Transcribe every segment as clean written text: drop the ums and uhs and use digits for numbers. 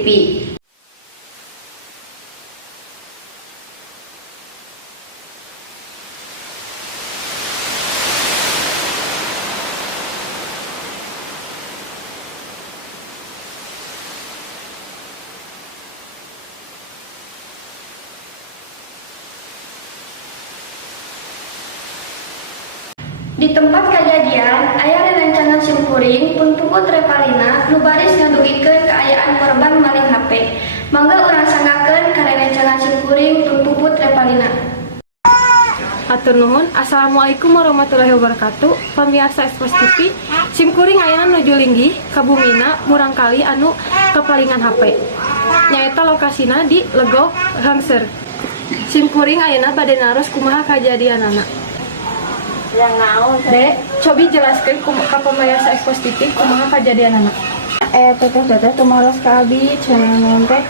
TV. Di tempat kejadian, aya rerencangan simkuring pun puput Revalina nu baris ngadugikeun kaayaan korban maling HP. Mangga urang sanggakeun ka rerencangan simkuring pun puput Revalina. Atur nuhun. Assalamualaikum warahmatullahi wabarakatuh. Pamirsa Expos TV, simkuring ayeuna nuju linggih ka Bumina murangkali anu kepalingan HP. Nyaeta lokasina di Legok Hangser. Simkuring ayeuna bade naros kumaha kajadianana. Yang naon? Dek, cobi jelaskeun ka pamirsa Expos TV kumaha kajadianana. Teteh tumaros ka abi cenah naon teh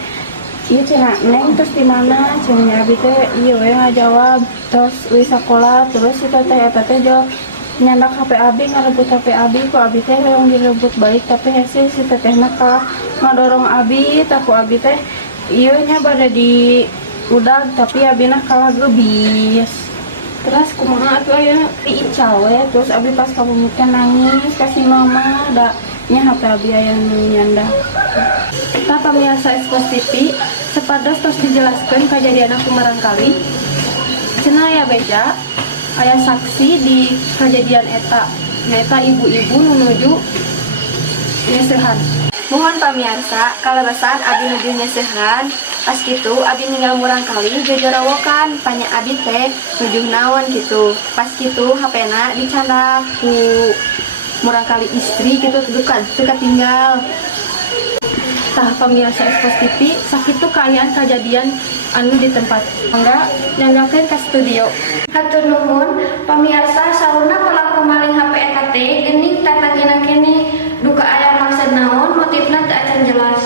ieu cenah neng terus di mana cenah abi teh ieu we ngajawab terus di sekolah terus si teteh jo nyandak HP abi ngarebut HP abi ku abi teh hoyong direbut balik tapi hese si tetehna kalah ngadorong abi taku abi teh ieu nya bade di udag tapi abina kalah gebis. Terus kumaha atuh ayeuna diical we terus abi pas kabumutkeun nangis kasih mama da nya HP abi aya nu nyanda. Eta pamirsa Expos TV sepados tos dijelaskeun kajadian aku marangkali. Cenah aya beja aya saksi di kajadian eta. Nyaeta ibu-ibu nu nuju nyeseuhan. Mohon pamirsa, kaleresan abi nuju nyeseuhan. Pas kitu abi ninggal murangkali jojorowokan panya abi teh nuju naon kitu. Pas kitu HP-na dicandak ku murangkali istri gitu bukan teu katinggal. Tah pamirsa Expos TV sakitu kaayaan kajadian anu di tempat. Mangga nyanggakeun ka studio. Hatur nuhun pamirsa saurna pelaku maling HP eta teh geuning tatagina keneh duka aya maksud naon motifna teu acan jelas.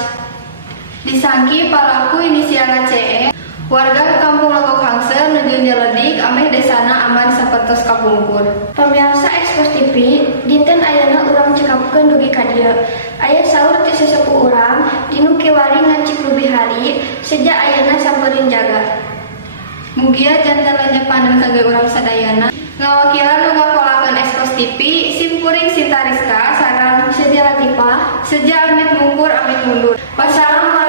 Disangki pelaku inisialna CE warga kampung Legok Hangser nuju nyeledik ameh desana aman sapertos kapungkur. Pamirsa Expos TV, dinten ayeuna urang cekapkeun dugi ka dieu. Aya saur ti sesepuh urang dinu kiwari ngacik leuwih hari sejak ayeuna sampeurin jaga. Mugia janten lanjut pandang kage urang sadayana. Ngawakilan nu ngapolakeun Expos TV, simkuring Sinta Rizka sareng Sedia Latifah, sejak amit mungkur amit mundur. Wassalamualaikum